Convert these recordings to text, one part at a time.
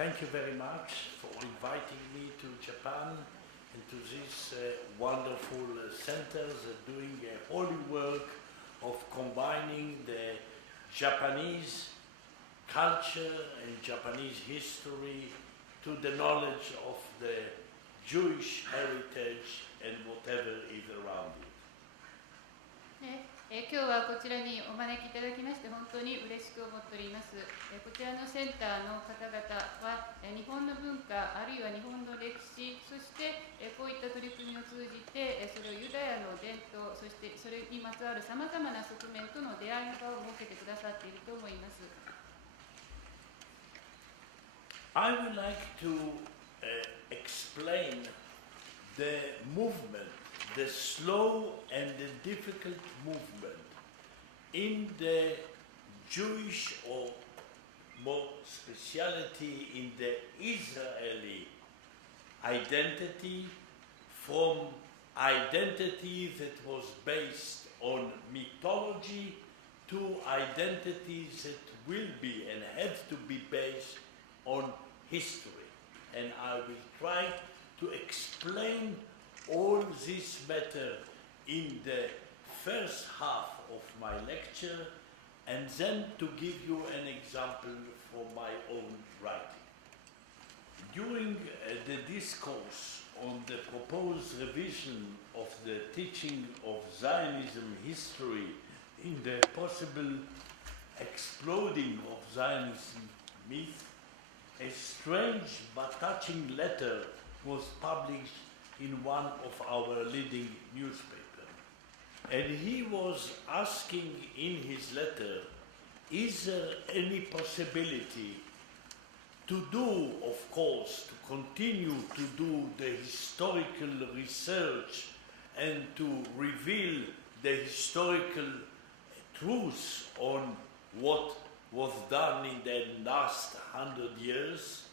Thank you very much for inviting me to Japan and to this wonderful centers doing a holy work of combining the Japanese culture and Japanese history to the knowledge of the Jewish heritage and whatever is around it. 今日はこちらにお招きいただきまして本当に嬉しく思っております。こちらのセンターの方々は日本の文化あるいは日本の歴史、そしてこういった取り組みを通じてそれをユダヤの伝統、そしてそれにまつわるさまざまな側面との出会いの場を設けてくださっていると思います。I would like to explain the movement, the slow and the difficult movement in the Jewish, or more speciality in the Israeli identity, from identity that was based on mythology to identities that will be and have to be based on history. And I will try to explain all this matter in the first half of my lecture, and then to give you an example from my own writing. During the discourse on the proposed revision of the teaching of Zionism history in the possible exploding of Zionism myth, a strange but touching letter was published in one of our leading newspapers. And he was asking in his letter, is there any possibility to do, of course, to continue to do the historical research and to reveal the historical truth on what was done in the last 100 years,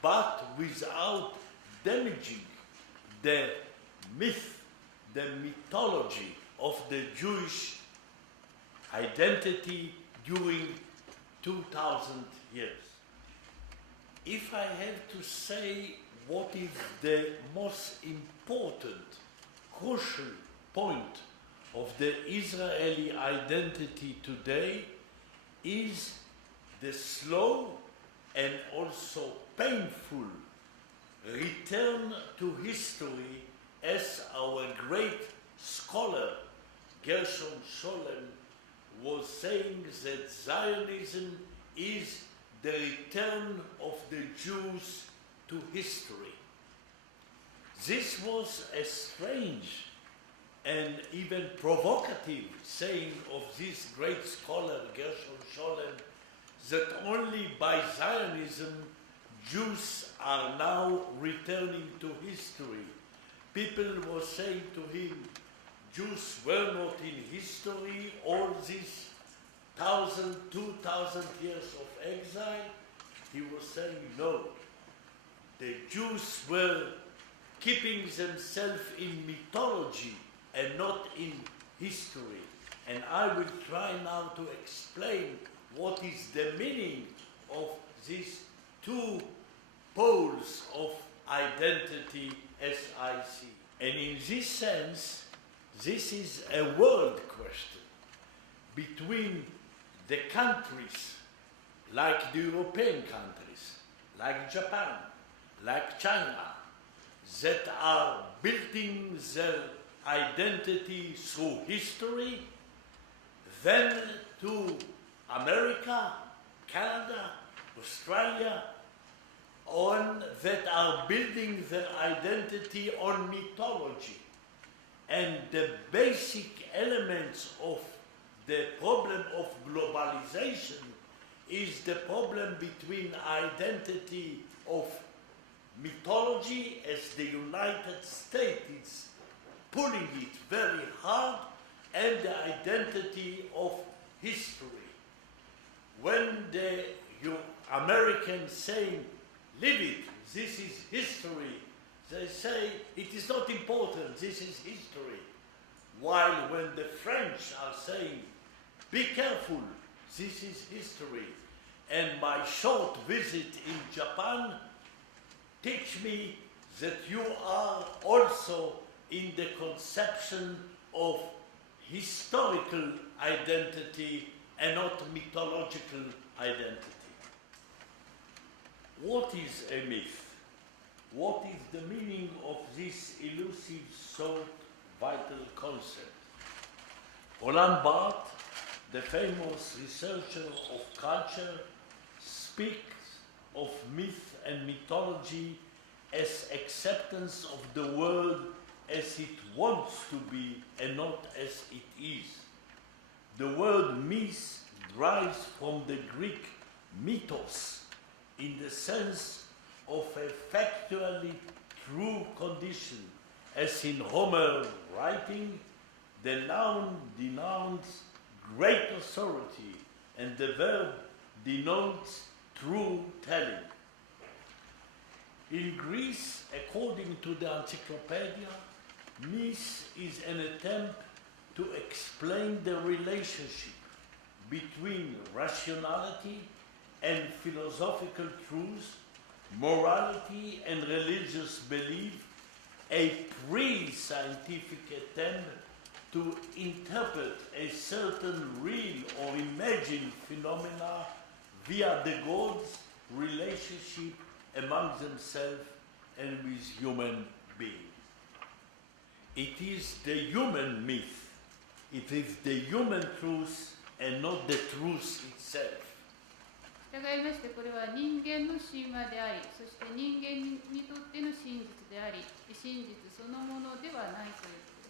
but without damaging the myth, the mythology of the Jewish identity during 2000 years. If I have to say what is the most important, crucial point of the Israeli identity today, is the slow and also painful return to history, as our great scholar Gershom Scholem was saying, that Zionism is the return of the Jews to history. This was a strange and even provocative saying of this great scholar Gershom Scholem, that only by Zionism Jews are now returning to history. People were saying to him, Jews were not in history all these 1,000, 2,000 years of exile. He was saying, no, the Jews were keeping themselves in mythology and not in history. And I will try now to explain what is the meaning of these two poles of identity as I see. And in this sense, this is a world question between the countries, like the European countries, like Japan, like China, that are building their identity through history, then to America, Canada, Australia, that are building their identity on mythology. And the basic elements of the problem of globalization is the problem between identity of mythology, as the United States is pulling it very hard, and the identity of history. When the Americans saying, leave it, this is history, they say it is not important, this is history. While when the French are saying, be careful, this is history. and my short visit in Japan teach me that you are also in the conception of historical identity and not mythological identity. What is a myth? What is the meaning of this elusive, so vital concept? Roland Barthes, the famous researcher of culture, speaks of myth and mythology as acceptance of the world as it wants to be and not as it is. The word myth derives from the Greek mythos in the sense of a factually true condition, as in Homer's writing, the noun denotes great authority and the verb denotes true telling. In Greece, according to the encyclopedia, myth is an attempt to explain the relationship between rationality and philosophical truth, morality and religious belief, a pre-scientific attempt to interpret a certain real or imagined phenomena via the gods' relationship among themselves and with human beings. It is the human myth, it is the human truth and not the truth itself. 従いましてこれは人間の神話であり、そして人間にとっての真実であり、真実そのものではないということ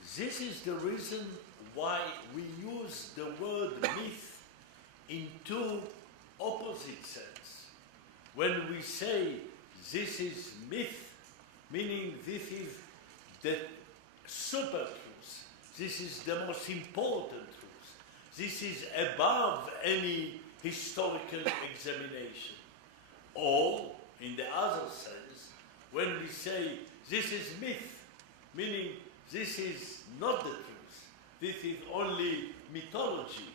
です。 This is the reason why we use the word myth in two opposite sense. When we say this is myth, meaning this is the super truth, this is the most important truth, this is above any historical examination. Or, in the other sense, when we say this is myth, meaning this is not the truth, this is only mythology,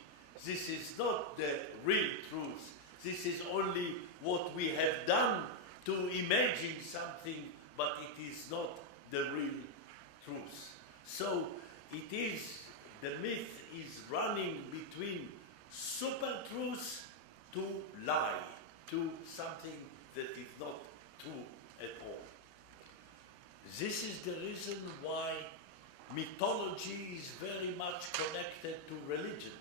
this is not the real truth, this is only what we have done to imagine something, but it is not the real truth. So it is, the myth is running between super truth to lie, to something that is not true at all. This is the reason why mythology is very much connected to religion.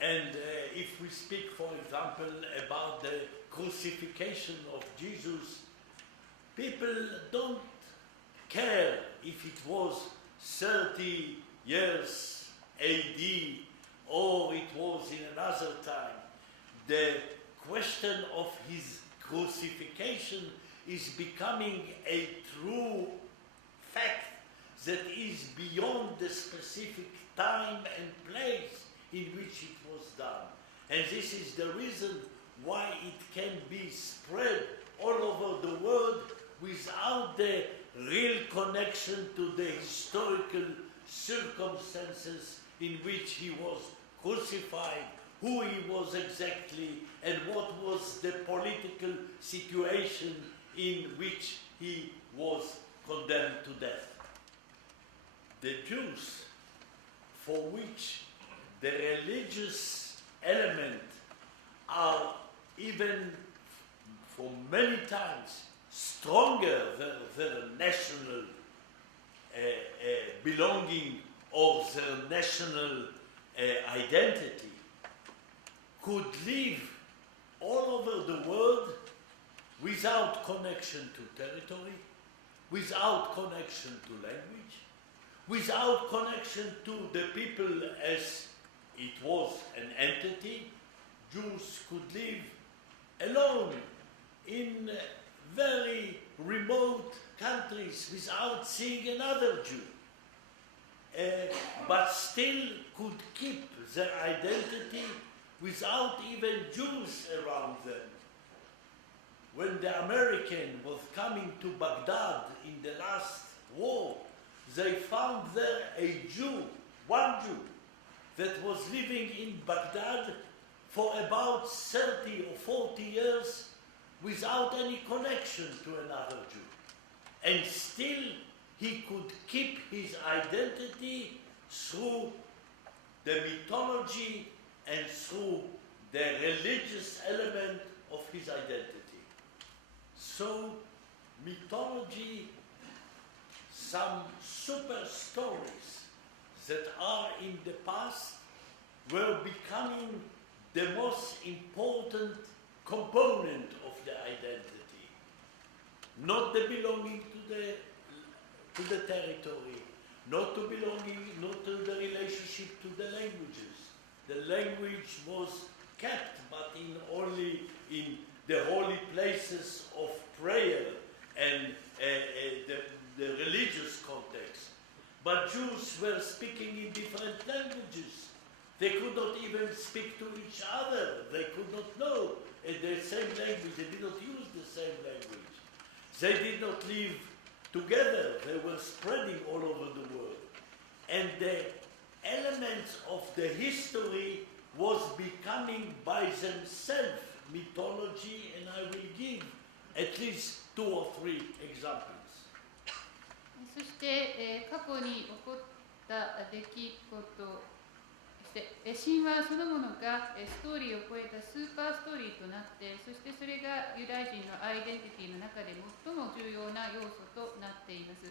And if we speak, for example, about the crucifixion of Jesus, people don't care if it was 30 years AD or it was in another time. The question of his crucifixion is becoming a true fact that is beyond the specific time and place in which it was done. And this is the reason why it can be spread all over the world without the real connection to the historical circumstances in which he was crucified, who he was exactly, and what was the political situation in which he was condemned to death. The Jews, for which the religious element are even for many times stronger than their national belonging or their national identity, could live all over the world without connection to territory, without connection to language, without connection to the people as it was an entity. Jews could live alone in very remote countries without seeing another Jew, but still could keep their identity without even Jews around them. When the American was coming to Baghdad in the last war, they found there a Jew, one Jew, that was living in Baghdad for about 30 or 40 years without any connection to another Jew. And still he could keep his identity through the mythology and through the religious element of his identity. So mythology, some super stories that are in the past were becoming the most important component of the identity. Not the belonging to the territory, not to the relationship to the languages. The language was kept, but only in the holy places of prayer and the religious context. But Jews were speaking in different languages. They could not even speak to each other. They could not know the same language. They did not use the same language. They did not live together. They were spreading all over the world. And the elements of the history was becoming by themselves mythology, and I will give at least 2 or 3 examples. そして、過去に起こった出来事、神話そのものがストーリーを超えたスーパーストーリーとなって、そしてそれがユダヤ人のアイデンティティの中で最も重要な要素となっています。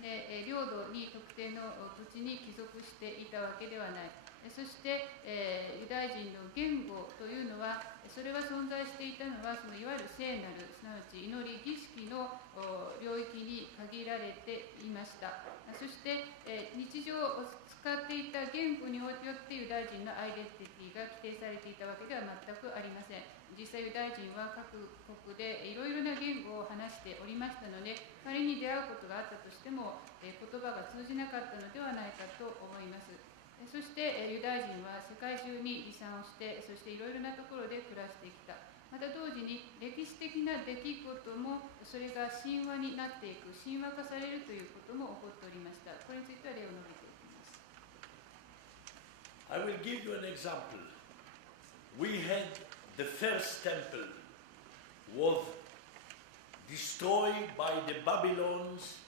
で、領土に特定の土地に帰属していたわけではない。そして、ユダヤ人の言語というのは、それは存在していたのは、そのいわゆる聖なる、すなわち祈り儀式の領域に限られていました。そして、日常使っていた言語によってユダヤ人のアイデンティティが規定されていたわけでは全くありません。実際ユダヤ人は各国でいろいろな言語を話しておりましたので、仮に出会うことがあったとしても、言葉が通じなかったのではないかと思います。そしてユダヤ人は世界中に離散をして、そしていろいろなところで暮らしてきた。また同時に歴史的な出来事もそれが神話になっていく、神話化されるということも起こっておりました。これについては例を述べていきます。I will give you an example. We had the first temple was destroyed by the Babylons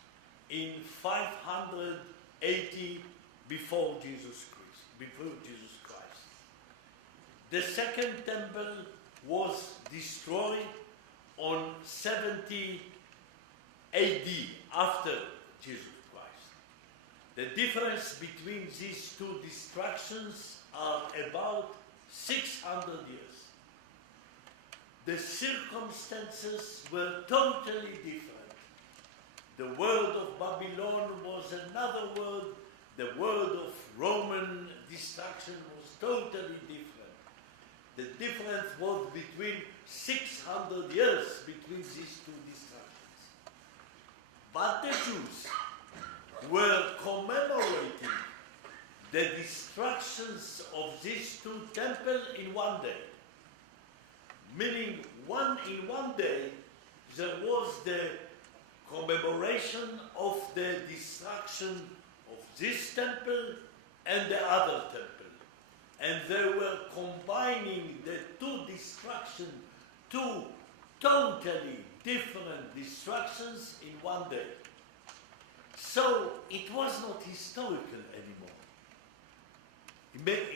in 580 before Jesus Christ. The second temple was destroyed on 70 AD after Jesus Christ. The difference between these two destructions are about 600 years. The circumstances were totally different. The world of Babylon was another world. The world of Roman destruction was totally different. The difference was between 600 years between these two destructions. But the Jews were commemorating the destructions of these two temples in one day. Meaning in one day there was the commemoration of the destruction of this temple and the other temple. And they were combining the two destructions, two totally different destructions in one day. So it was not historical anymore.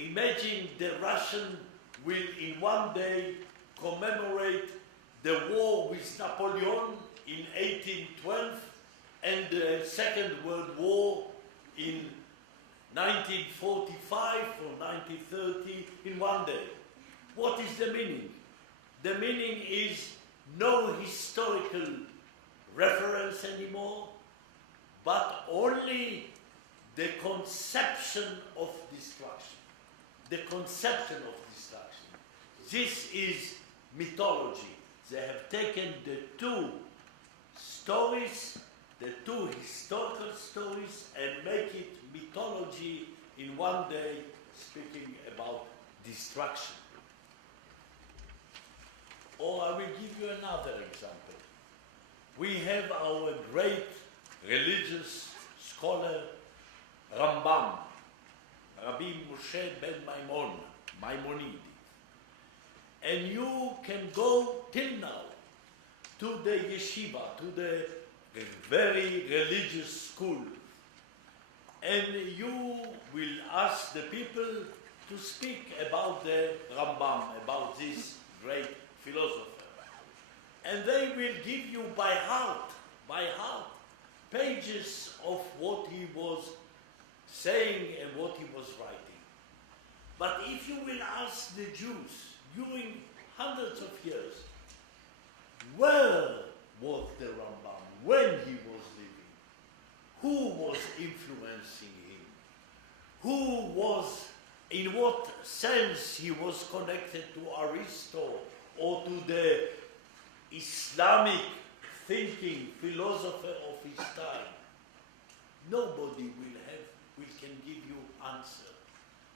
Imagine the Russian will in one day commemorate the war with Napoleon in 1812 and the Second World War in 1945 or 1930 in one day. What is the meaning? The meaning is no historical reference anymore, but only the conception of destruction. The conception of destruction. This is mythology. They have taken the two stories, the two historical stories, and make it mythology in one day, speaking about destruction. Or I will give you another example. We have our great religious scholar Rambam, Rabbi Moshe ben Maimonides. and you can go till now to the yeshiva, to the very religious school, and you will ask the people to speak about the Rambam, about this great philosopher. And they will give you by heart, pages of what he was saying and what he was writing. But if you will ask the Jews during hundreds of years, where was the Rambam when he was living? Who was influencing him? Who was, in what sense he was connected to Aristotle or to the Islamic thinking philosopher of his time? Nobody can give you answer.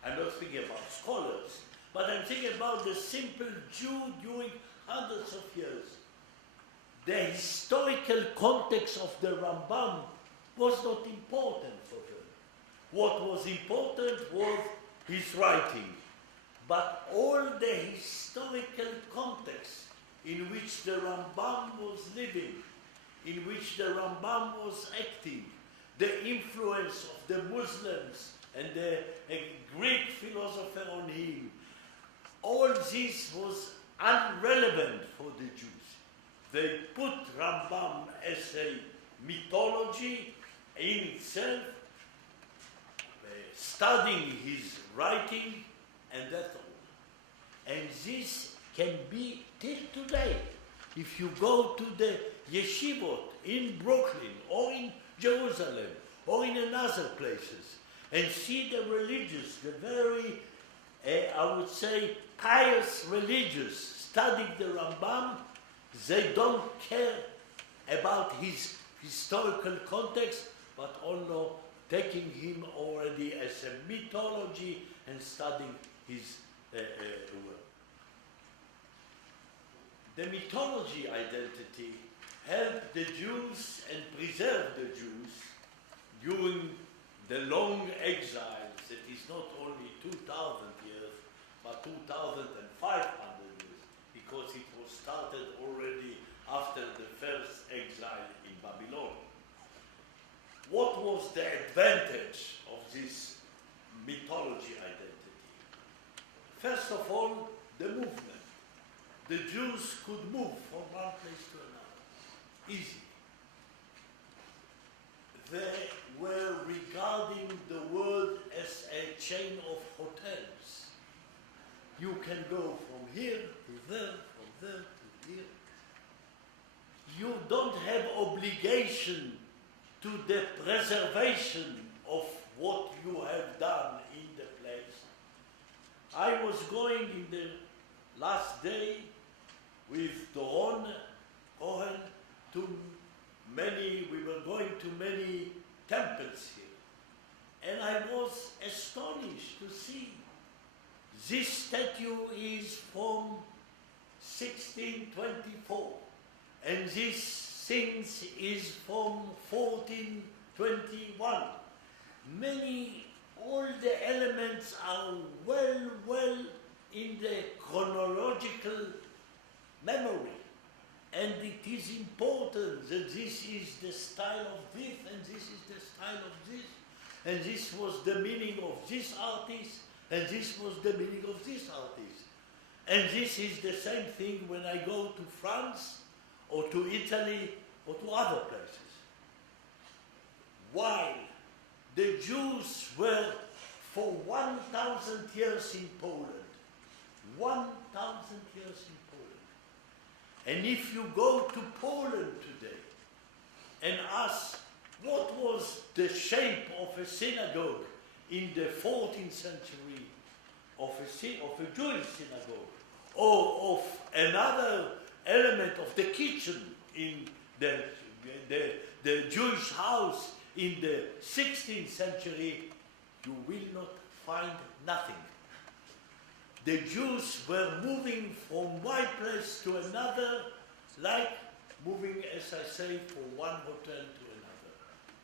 I'm not thinking about scholars, but I'm thinking about the simple Jew during hundreds of years. The historical context of the Rambam was not important for them. What was important was his writing. But all the historical context in which the Rambam was living, in which the Rambam was acting, the influence of the Muslims and the Greek philosopher on him, all this was irrelevant for the Jews. They put Rambam as a mythology in itself, studying his writing, and that's all. And this can be till today. If you go to the yeshivot in Brooklyn or in Jerusalem or in another places and see the religious, the very, I would say, pious religious studying the Rambam, they don't care about his historical context, but only taking him already as a mythology and studying his work. The mythology identity helped the Jews and preserved the Jews during the long exile that is not only 2,000 years, but 2,500 years, because it was started already after the first exile in Babylon. What was the advantage of this mythology identity? First of all, the movement. The Jews could move from one place to another, easy. They were regarding the world as a chain of hotels. You can go from here to there, from there to here. You don't have obligation to the preservation of what you have done in the place. I was going in the last day with Doron Cohen to we were going to many temples here. And I was astonished to see this statue is from 1624, and this thing is from 1421. All the elements are well in the chronological memory. And it is important that this is the style of this, and this is the style of this, and this was the meaning of this artist, and this was the meaning of this artist. And this is the same thing when I go to France, or to Italy, or to other places. While the Jews were for 1,000 years in Poland, 1,000 years in Poland. And if you go to Poland today and ask what was the shape of a synagogue in the 14th century, of a Jewish synagogue, or of another element of the kitchen in the Jewish house in the 16th century, you will not find nothing. The Jews were moving from one place to another, like moving, as I say, from one hotel to another.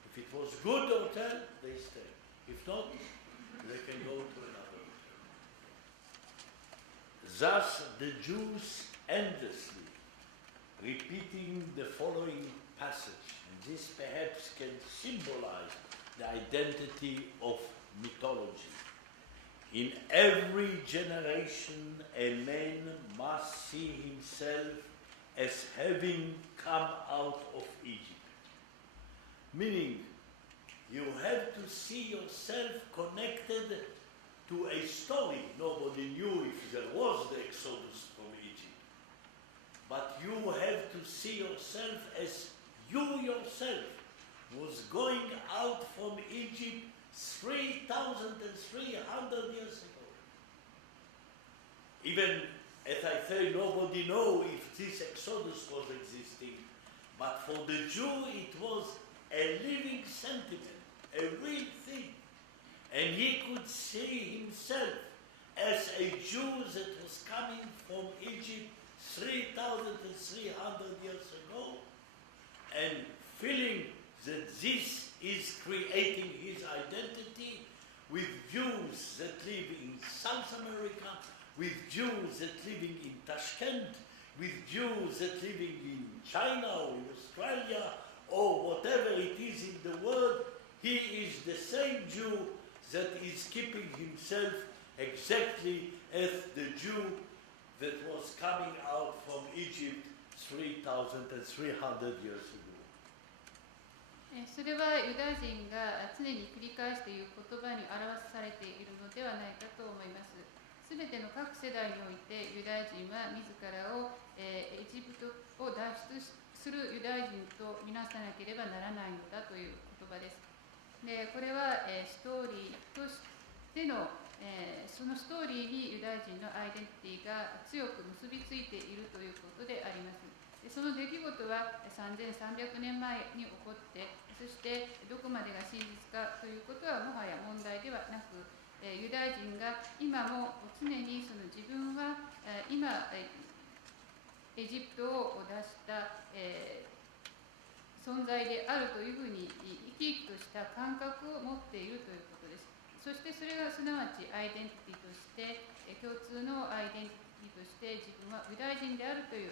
If it was good hotel, they stay. If not, they can go to another hotel. Thus the Jews endlessly repeating the following passage, and this perhaps can symbolize the identity of mythology. In every generation, a man must see himself as having come out of Egypt. Meaning, you have to see yourself connected to a story. Nobody knew if there was the Exodus from Egypt. But you have to see yourself as you yourself was going out from Egypt 3,300 years ago. Even, as I say, nobody knows if this Exodus was existing, but for the Jew it was a living sentiment, a real thing. And he could see himself as a Jew that was coming from Egypt 3,300 years ago, and feeling that this is creating his identity with Jews that live in South America, with Jews that living in Tashkent, with Jews that living in China or in Australia or whatever it is in the world. He is the same Jew that is keeping himself exactly as the Jew that was coming out from Egypt 3,300 years ago. それはユダヤ人が常に繰り返している言葉に表されているのではないかと思います。すべての各世代においてユダヤ人は自らをエジプトを脱出するユダヤ人とみなさなければならないのだという言葉です。でこれはストーリーとしてのそのストーリーにユダヤ人のアイデンティティが強く結びついているということであります。その出来事は3300年前に起こって、そしてどこまでが真実かということはもはや問題ではなく、ユダヤ人が今も常にその自分は今エジプトを出した存在であるというふうに生き生きとした感覚を持っているということです。そしてそれがすなわちアイデンティティとして共通のアイデンティティとして自分はユダヤ人であるという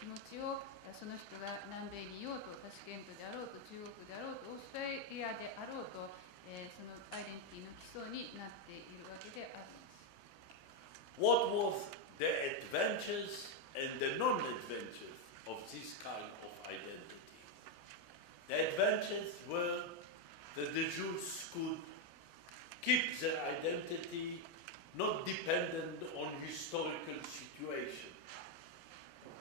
気持ちをその人が南米にいようと、タシケントであろうと、中国であろうと、オーストラリアであろうと、そのアイデンティティの基礎になっているわけであります。What was the adventures and the non-adventures of this kind of identity? The adventures were that the Jews could keep their identity not dependent on historical situation.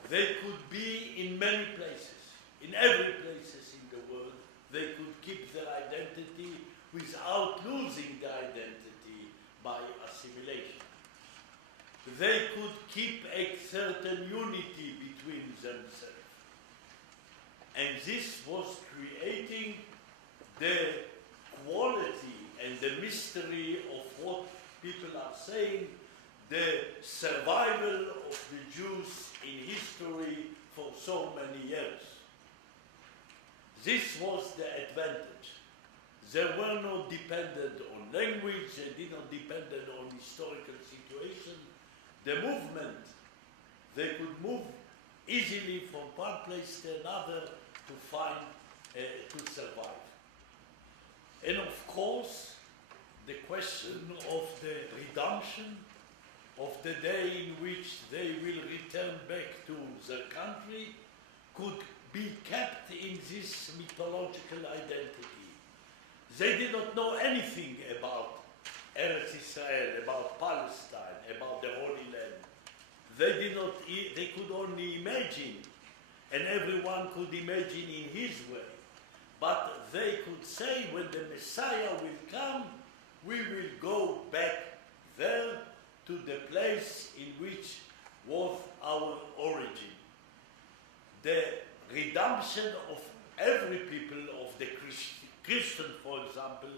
They could be in many places, in every places in the world. They could keep their identity without losing their identity by assimilation. They could keep a certain unity between themselves. And this was creating the quality and the mystery of what people are saying, the survival of the Jews in history for so many years. This was the advantage. They were not dependent on language, they did not depend on historical situation. The movement, they could move easily from one place to another to find, to survive. And of course, the question of the redemption, of the day in which they will return back to their country, could be kept in this mythological identity. They did not know anything about Eretz Israel, about Palestine, about the Holy Land. They could only imagine, and everyone could imagine in his way. But they could say, when the Messiah will come, we will go back there to the place in which was our origin. The redemption of every people, of the Christian, for example,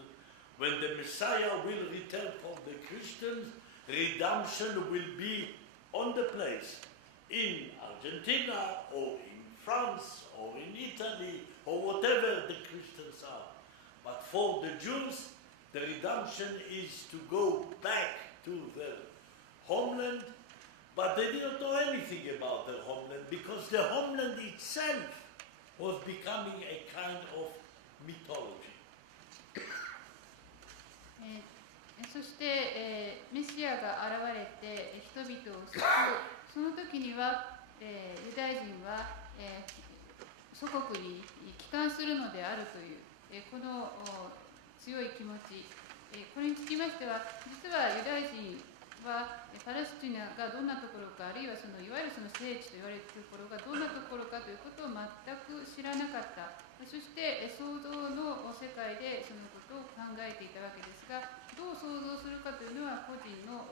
when the Messiah will return for the Christians, redemption will be on the place in Argentina or in France or in Italy or whatever the Christians are. But for the Jews, the redemption is to go back to their homeland, but about the homeland because the homeland itself was becoming a kind of mythology. そして、メシアが現れて人々を救う、その時には、ユダヤ人は、祖国に帰還するのであるという、この強い気持ち、これにつきましては、実はユダヤ人はパレスチナがどんなところか、あるいはそのいわゆるその聖地と言われるところがどんなところかということを全く知らなかった。そして創造の世界でそのことを考えていたわけですが、どう創造するかというのは個人の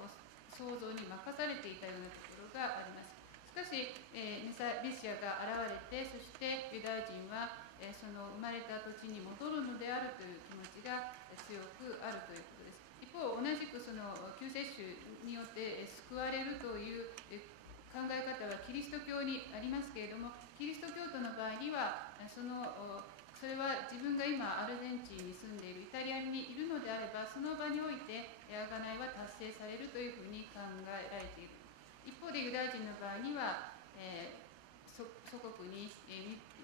創造に任されていたようなところがあります。しかし、メシアが現れて、そしてユダヤ人はその生まれた土地に戻るのであるという気持ちが強くあるということです。一方、同じくその救世主によって救われるという考え方はキリスト教にありますけれども、キリスト教徒の場合にはそれは自分が今アルゼンチンに住んでいるイタリアにいるのであれば、その場において贖いは達成されるというふうに考えられている。一方でユダヤ人の場合には、祖国に、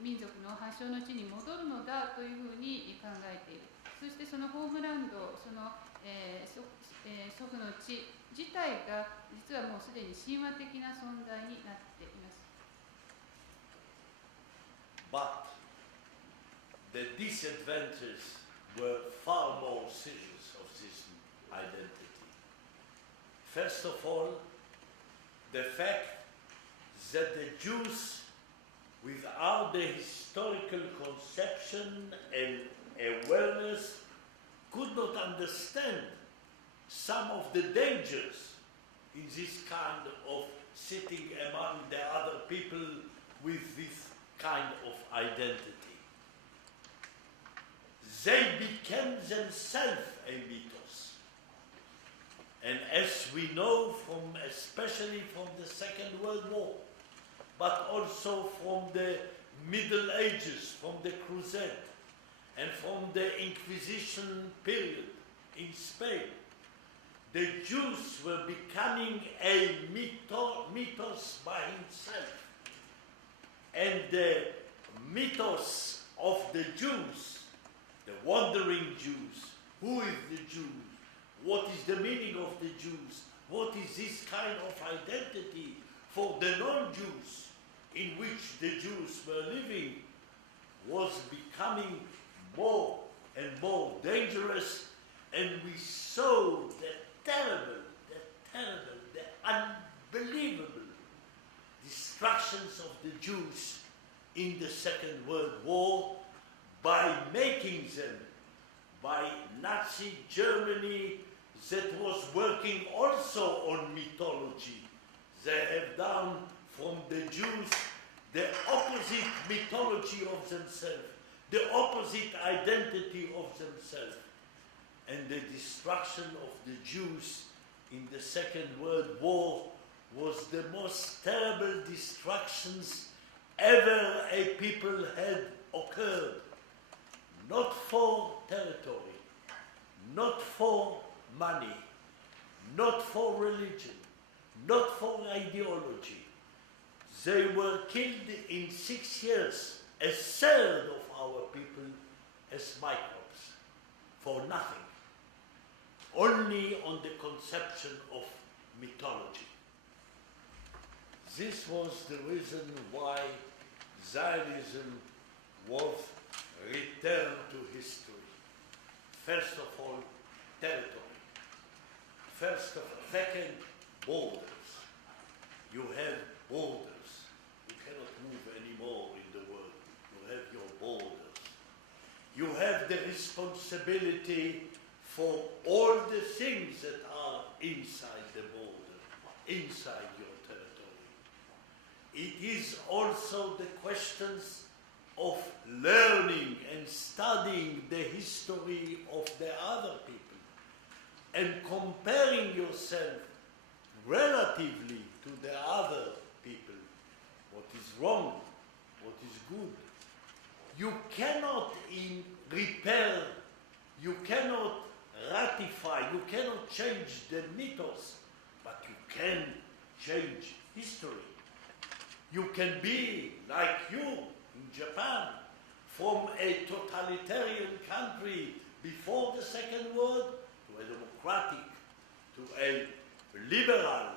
民族の発祥の地に戻るのだというふうに考えている。そしてそのホームランド、祖父の地自体が実はもうすでに神話的な存在になっています。But the disadvantages were far more serious of this identity. First of all, the fact that the Jews, without the historical conception and awareness, could not understand some of the dangers in this kind of sitting among the other people with this kind of identity. They became themselves a mythos. And as we know especially from the Second World War, but also from the Middle Ages, from the Crusade, and from the Inquisition period in Spain, the Jews were becoming a mythos by himself. And the mythos of the Jews, the wandering Jews, who is the Jew? What is the meaning of the Jews? What is this kind of identity for the non-Jews in which the Jews were living, was becoming more and more dangerous, and we saw the terrible, the unbelievable destructions of the Jews in the Second World War by making them, by Nazi Germany that was working also on mythology. They have done from the Jews the opposite mythology of themselves, the opposite identity of themselves. And the destruction of the Jews in the Second World War was the most terrible destructions ever a people had occurred. Not for territory, not for money, not for religion, not for ideology. They were killed in 6 years, a third of our people as microbes, for nothing. Only on the conception of mythology. This was the reason why Zionism was returned to history. First of all, territory. Second, borders. You have borders. You cannot move anymore in the world. You have your borders. You have the responsibility for all the things that are inside the border, inside your territory. It is also the questions of learning and studying the history of the other people and comparing yourself relatively to the other people. What is wrong, what is good. You cannot repair, you cannot ratify, you cannot change the mythos, but you can change history. You can be like you in Japan, from a totalitarian country before the Second World to a democratic, to a liberal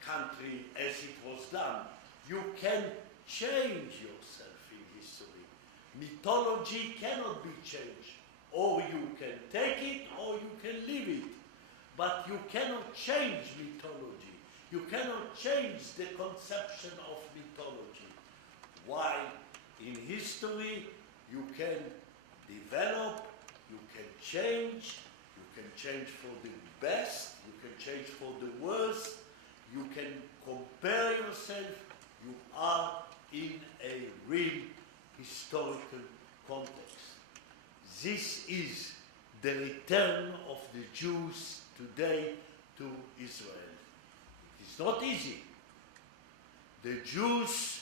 country as it was done. You can change yourself in history. Mythology cannot be changed. Or you can take it or you can leave it. But you cannot change mythology. You cannot change the conception of mythology. While in history you can develop, you can change for the best, you can change for the worst, you can compare yourself, you are in a real historical context. This is the return of the Jews today to Israel. It is not easy. The Jews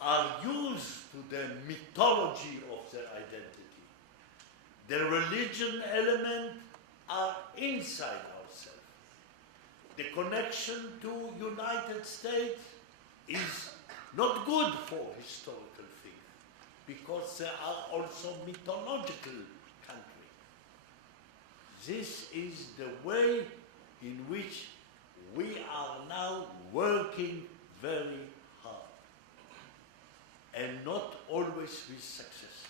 are used to the mythology of their identity. The religion element are inside ourselves. The connection to United States is not good for historical things because there are also mythological countries. This is the way in which we are now working very hard and not always with success.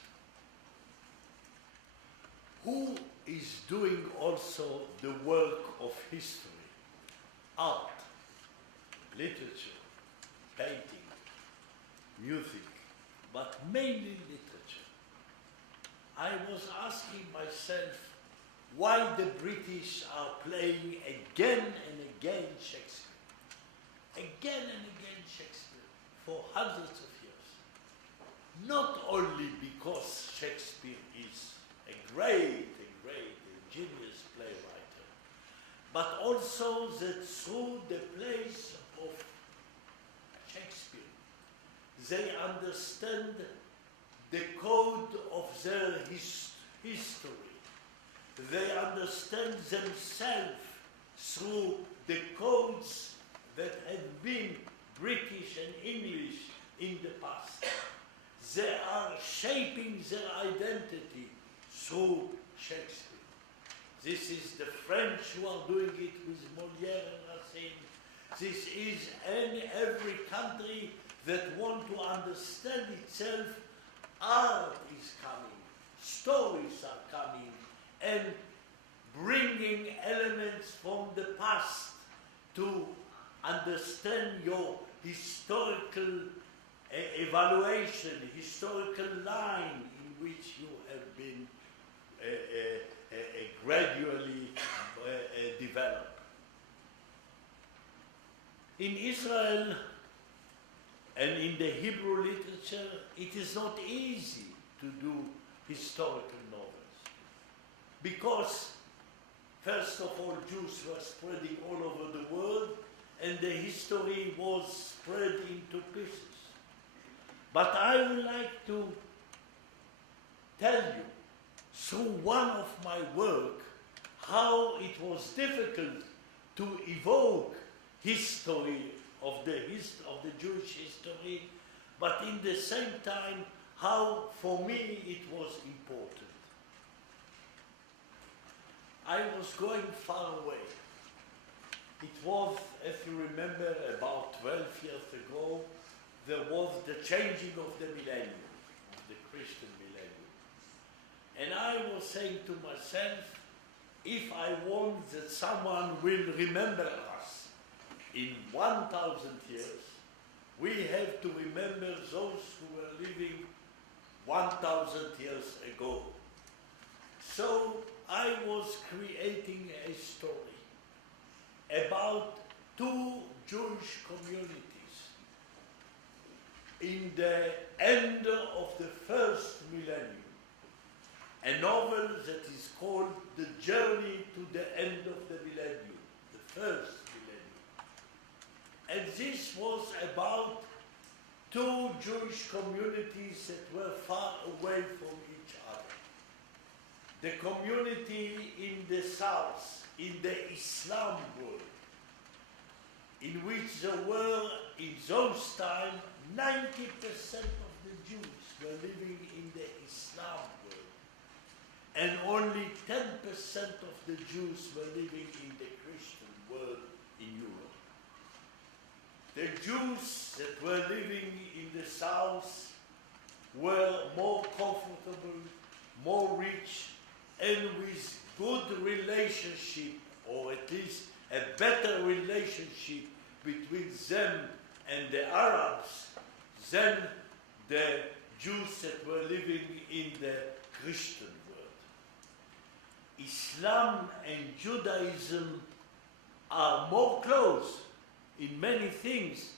Who is doing also the work of history? Art, literature, painting, music, but mainly literature. I was asking myself why the British are playing again and again Shakespeare. Again and again Shakespeare for hundreds of years. Not only because Shakespeare is a great genius playwright, but also that through the plays of Shakespeare, they understand the code of their history. They understand themselves through the codes that have been British and English in the past. They are shaping their identity through Shakespeare. This is the French who are doing it with Molière and Racine. This is every country that wants to understand itself. Art is coming, stories are coming, and bringing elements from the past to understand your historical evaluation, historical line in which you have been gradually developed. In Israel and in the Hebrew literature, it is not easy to do historical novels. Because, first of all, Jews were spreading all over the world, and the history was spread into pieces. But I would like to tell you, through one of my work, how it was difficult to evoke history of the Jewish history, but in the same time, how for me it was important. I was going far away. It was, as you remember, about 12 years ago, there was the changing of the millennium, of the Christian millennium. And I was saying to myself, if I want that someone will remember us in 1,000 years, we have to remember those who were living 1,000 years ago. So I was creating a story about two Jewish communities in the end of the first millennium. A novel that is called The Journey to the End of the Millennium, the first millennium. And this was about two Jewish communities that were far away from each other. The community in the south, in the Islam world, in which there were, in those times, 90% of the Jews were living in the Islam world, and only 10% of the Jews were living in the Christian world in Europe. The Jews that were living in the south were more comfortable, more rich, and with good relationship, or at least a better relationship between them and the Arabs than the Jews that were living in the Christian world. Islam and Judaism are more close in many things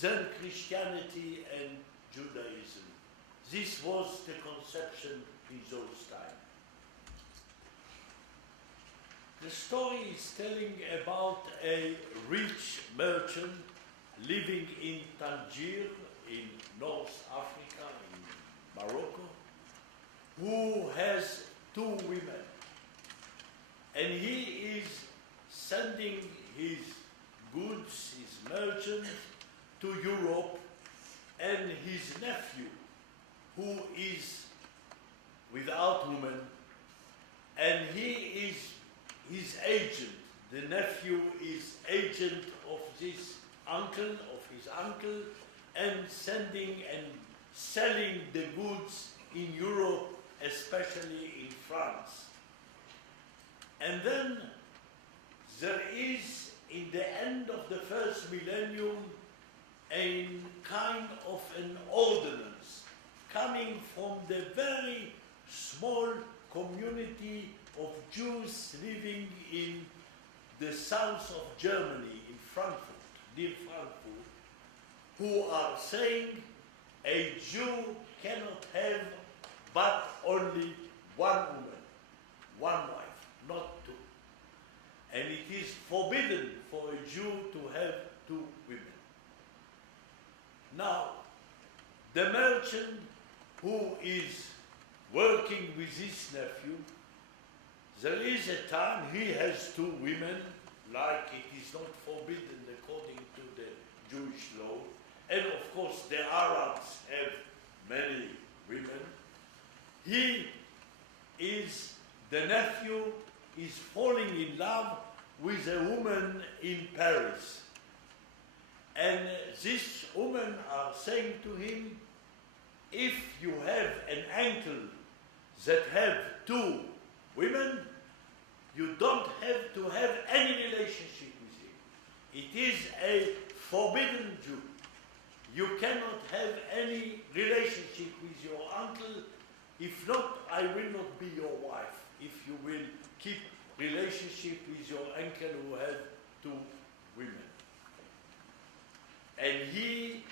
than Christianity and Judaism. This was the conception in those times. The story is telling about a rich merchant living in Tangier in North Africa, in Morocco, who has 2 women. And he is sending his goods, his merchants, to Europe, and his nephew, who is without woman, and he is his agent. The nephew is agent of this uncle, of his uncle, and sending and selling the goods in Europe, especially in France. And then there is, in the end of the first millennium, a kind of an ordinance coming from the very small community of Jews living in the south of Germany, in Frankfurt, near Frankfurt, who are saying a Jew cannot have but only one woman, one wife, not 2. And it is forbidden for a Jew to have 2 women. Now, the merchant who is working with his nephew, there is a time he has 2 women, like it is not forbidden according to the Jewish law. And of course the Arabs have many women. The nephew is falling in love with a woman in Paris. And this woman are saying to him, if you have an uncle that have 2 women, you don't have to have any relationship with him. It is a forbidden Jew. You cannot have any relationship with your uncle. If not, I will not be your wife. If you will keep relationship with your uncle who has 2 women. And he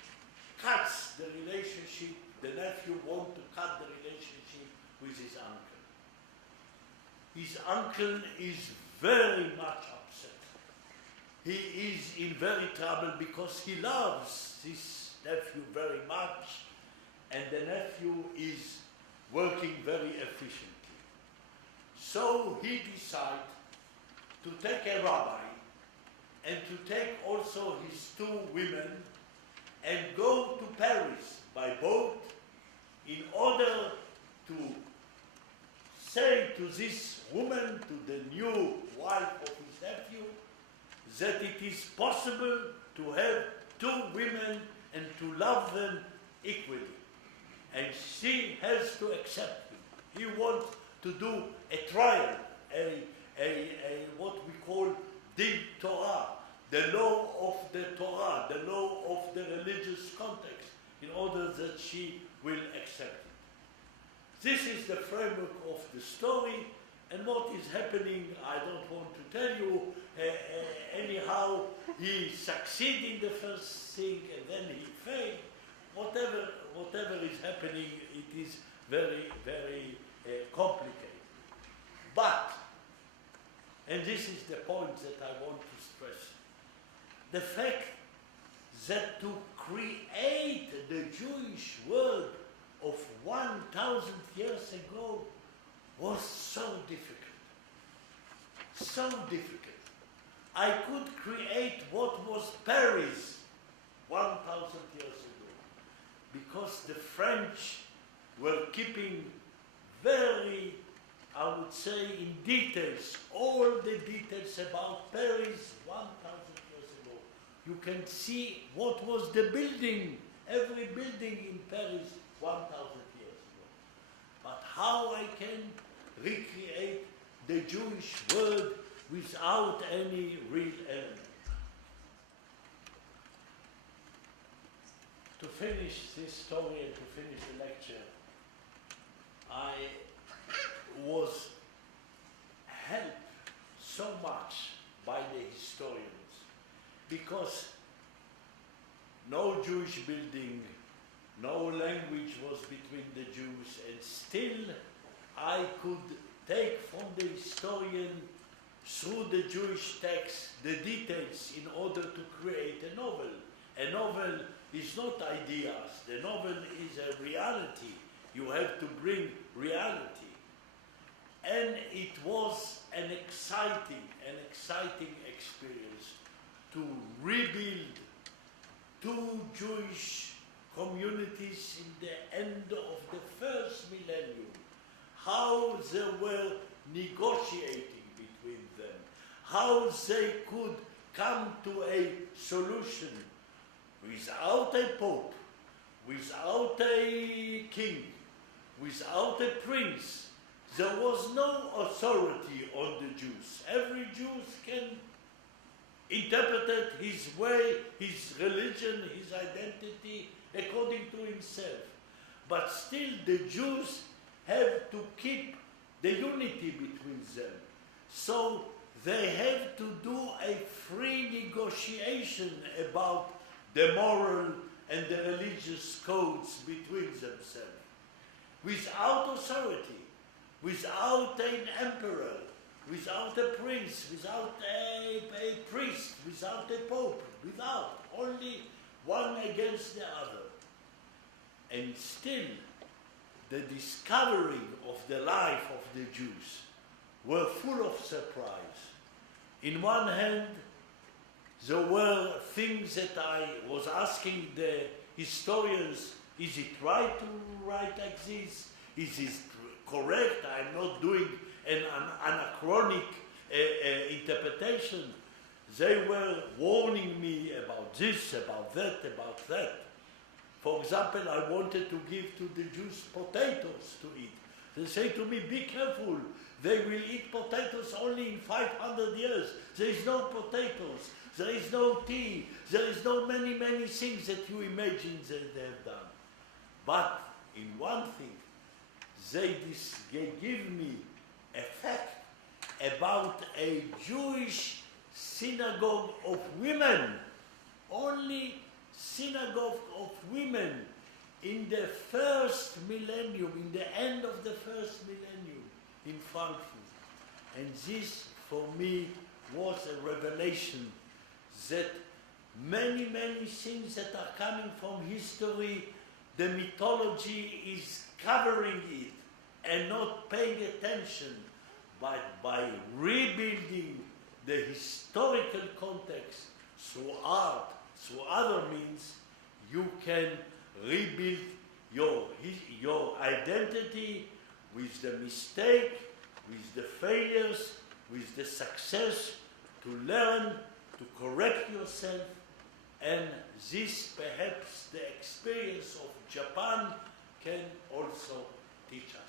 cuts the relationship. The nephew wants to cut the relationship with his uncle. His uncle is very much upset. He is in very trouble because he loves this nephew very much, and the nephew is working very efficiently. So he decides to take a rabbi and to take also his 2 women and go to Paris by boat in order to say to this woman, to the new wife of his nephew, that it is possible to have 2 women and to love them equally. And she has to accept him. He wants to do a trial, what we call Din Torah, the law of the Torah, the law of the religious context, in order that she will accept it. This is the framework of the story, and what is happening, I don't want to tell you. Anyhow, he succeeded in the first thing, and then he failed. Whatever is happening, it is very, very complicated. But, and this is the point that I want to stress, the fact that to create the Jewish world of 1,000 years ago was so difficult. So difficult. I could create what was Paris 1,000 years ago, because the French were keeping very, I would say, in details, all the details about Paris 1,000 years ago. You can see what was the building, every building in Paris 1,000 years ago. But how I can recreate the Jewish world without any real element? To finish this story and to finish the lecture, I was helped so much by the historians, because no Jewish building, no language was between the Jews, and still I could take from the historian through the Jewish text the details in order to create a novel. A novel is not ideas, the novel is a reality. You have to bring reality. And it was an exciting experience to rebuild two Jewish communities in the end of the first millennium. How they were negotiating between them, how they could come to a solution without a pope, without a king, without a prince. There was no authority on the Jews. Every Jew can interpret his way, his religion, his identity according to himself. But still the Jews have to keep the unity between them. So they have to do a free negotiation about the moral and the religious codes between themselves. Without authority, without an emperor, without a prince, without a priest, without a pope, without, only one against the other. And still, the discovering of the life of the Jews were full of surprise. In one hand, there were things that I was asking the historians, is it right to write like this? Is it correct? I'm not doing an anachronic interpretation. They were warning me about this, about that, about that. For example, I wanted to give to the Jews potatoes to eat. They say to me, be careful, they will eat potatoes only in 500 years. There is no potatoes, there is no tea, there is no many things that you imagine that they have done. But in one thing, they give me a fact about a Jewish synagogue of women, only synagogue of women in the first millennium, in the end of the first millennium in Frankfurt. And this, for me, was a revelation that many things that are coming from history, the mythology is covering it and not paying attention. But by rebuilding the historical context through art, through other means, you can rebuild your identity with the mistake, with the failures, with the success, to learn, to correct yourself. And this, perhaps, the experience of Japan can also teach us.